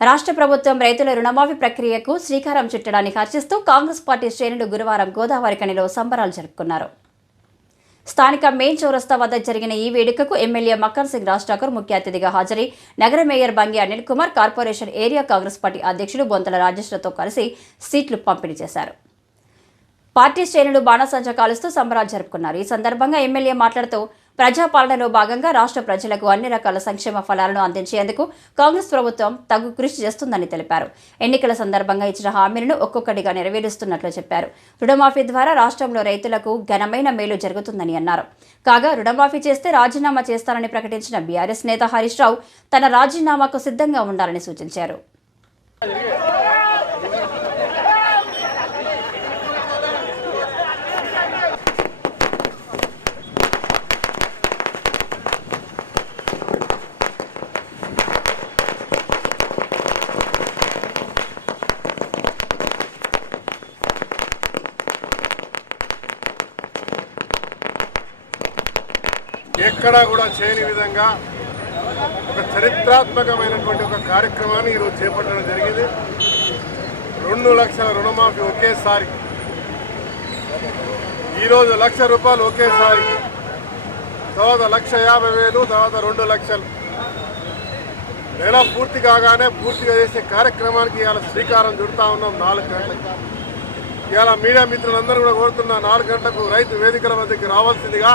రాష్ట్ర ప్రభుత్వం రైతుల రుణమాఫీ ప్రక్రియకు శ్రీకారం చుట్టడాన్ని హర్షిస్తూ కాంగ్రెస్ పార్టీ శ్రేణులు గురువారం గోదావరి కనిలో సంబరాలు జరుపుకున్నారు. స్థానిక మెయిన్ చౌరస్తా వద్ద జరిగిన ఈ వేడుకకు ఎమ్మెల్యే మక్కన్ సింగ్ రాజ్ ఠాకూర్ ముఖ్య అతిథిగా హాజరై నగర mayor Bangi Anil Kumar corporation area Congress party అధ్యక్షుడు బొంతల రాజేశ్వరతో కలిసి సీట్లు పంపిణీ చేశారు. పార్టీ శ్రేణులు బాణసంచా కాలుస్తూ సంబరాలు జరుపుకున్నారు. ఈ సందర్భంగా ఎమ్మెల్యే మాట్లాడుతూ ప్రజాపాలనలో భాగంగా రాష్ట్ర ప్రజలకు అన్ని రకాల సంక్షేమ ఫలాలను అందించేందుకు కాంగ్రెస్ ప్రభుత్వం తగు కృషి చేస్తుందని తెలిపారు. ఎన్నికల సందర్భంగా ఇచ్చిన హామీలను ఒక్కొక్కటిగా నెరవేరుస్తున్నట్లు చెప్పారు. రుణమాఫీ ద్వారా రాష్ట్రంలో రైతులకు ఘనమైన మేలు జరుగుతుందని అన్నారు. కాగా రుణమాఫీ చేస్తే రాజీనామా చేస్తానని ప్రకటించిన బీఆర్ఎస్ నేత హరీష్ రావు తన రాజీనామాకు సిద్ధంగా ఉండాలని సూచించారు. ఎక్కడా కూడా చేయని విధంగా ఒక చరిత్రాత్మకమైనటువంటి ఒక కార్యక్రమాన్ని ఈరోజు చేపట్టడం జరిగింది. రెండు లక్షల రుణమాఫీ ఒకేసారి. ఈరోజు లక్ష రూపాయలు ఒకేసారి. తర్వాత లక్ష యాభై వేలు తర్వాత రెండు లక్షలు. నెల పూర్తి కాగానే పూర్తిగా చేసే కార్యక్రమానికి ఇవాళ శ్రీకారం చుడతా ఉన్నాం నాలుగు గంటలకు. ఇవాళ మీడియా మిత్రులందరూ కూడా కోరుతున్న నాలుగు గంటలకు రైతు వేదికల వద్దకు రావాల్సిందిగా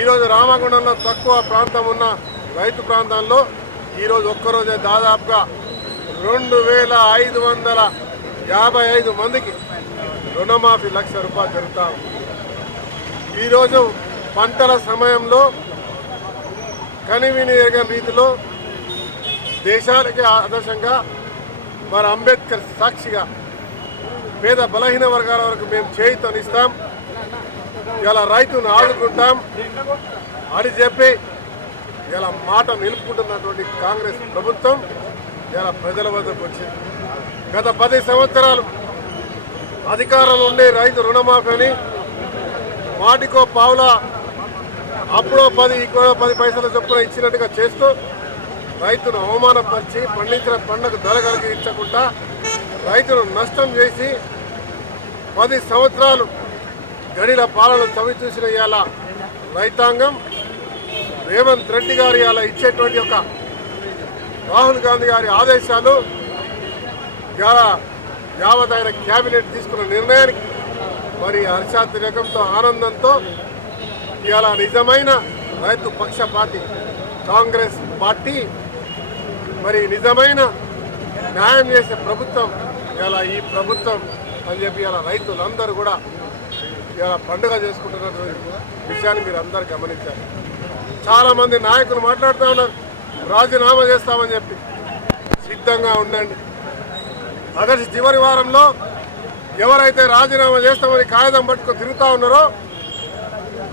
ఈరోజు రామగుండంలో తక్కువ ప్రాంతం ఉన్న రైతు ప్రాంతాల్లో ఈరోజు ఒక్కరోజే దాదాపుగా రెండు వేల ఐదు వందల యాభై ఐదు మందికి రుణమాఫీ లక్ష రూపాయలు జరుగుతా ఈరోజు పంటల సమయంలో కనివిని ఎరగని రీతిలో దేశానికి ఆదర్శంగా మరి అంబేద్కర్ సాక్షిగా పేద బలహీన వర్గాల వరకు మేము చేయితనిస్తాం. ఇలా రైతును ఆదుకుంటాం అని చెప్పి ఇలా మాట నిలుపుకుంటున్నటువంటి కాంగ్రెస్ ప్రభుత్వం ఇలా ప్రజల వద్దకు వచ్చింది. గత పది సంవత్సరాలు అధికారంలో ఉండే రైతు రుణమాఫీని మాటికో పావులా అప్పుడో పది ఇక్కడో పది పైసలు చొప్పున ఇచ్చినట్టుగా చేస్తూ రైతును అవమానపరిచి పండించిన పంటకు ధర కలిగించకుండా రైతును నష్టం చేసి పది సంవత్సరాలు గడిల పాలన చవి చూసిన ఇవాళ రైతాంగం రేవంత్ రెడ్డి గారు ఇవాళ ఇచ్చేటువంటి ఒక రాహుల్ గాంధీ గారి ఆదేశాలు ఇవాళ యావత్ ఆయన క్యాబినెట్ తీసుకున్న నిర్ణయానికి మరి హర్షాతిరేకంతో ఆనందంతో ఇవాళ నిజమైన రైతు పక్షపాతి కాంగ్రెస్ పార్టీ మరి నిజమైన న్యాయం చేసే ప్రభుత్వం ఇలా ఈ ప్రభుత్వం అని చెప్పి ఇలా రైతులందరూ కూడా ఇలా పండుగ చేసుకుంటున్నటువంటి విషయాన్ని మీరు అందరు గమనించాలి. చాలామంది నాయకులు మాట్లాడుతూ ఉన్నారు రాజీనామా చేస్తామని చెప్పి. సిద్ధంగా ఉండండి. ఆగస్టు చివరి వారంలో ఎవరైతే రాజీనామా చేస్తామని కాగితం పట్టుకొని తిరుగుతూ ఉన్నారో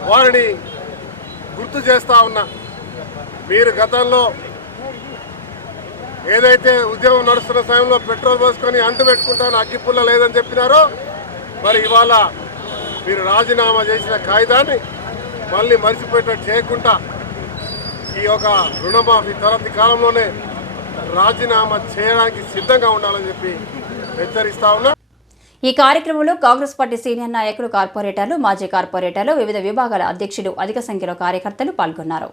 వారిని గుర్తు చేస్తా ఉన్నా. మీరు గతంలో ఏదైతే ఉద్యమం నడుస్తున్న సమయంలో పెట్రోల్ పోసుకొని అంటు పెట్టుకుంటాను అగ్గిపుల్ల లేదని చెప్పినారో మరి ఇవాళ మీరు రాజీనామా చేసిన కాగితాన్ని మళ్ళీ మర్చిపోయేటట్టు చేయకుండా ఈ యొక్క రుణమాఫీ తరగతి కాలంలోనే రాజీనామా చేయడానికి సిద్ధంగా ఉండాలని చెప్పి హెచ్చరిస్తా ఉన్నా. ఈ కార్యక్రమంలో కాంగ్రెస్ పార్టీ సీనియర్ నాయకులు కార్పొరేటర్లు మాజీ కార్పొరేటర్లు వివిధ విభాగాల అధ్యక్షులు అధిక సంఖ్యలో కార్యకర్తలు పాల్గొన్నారు.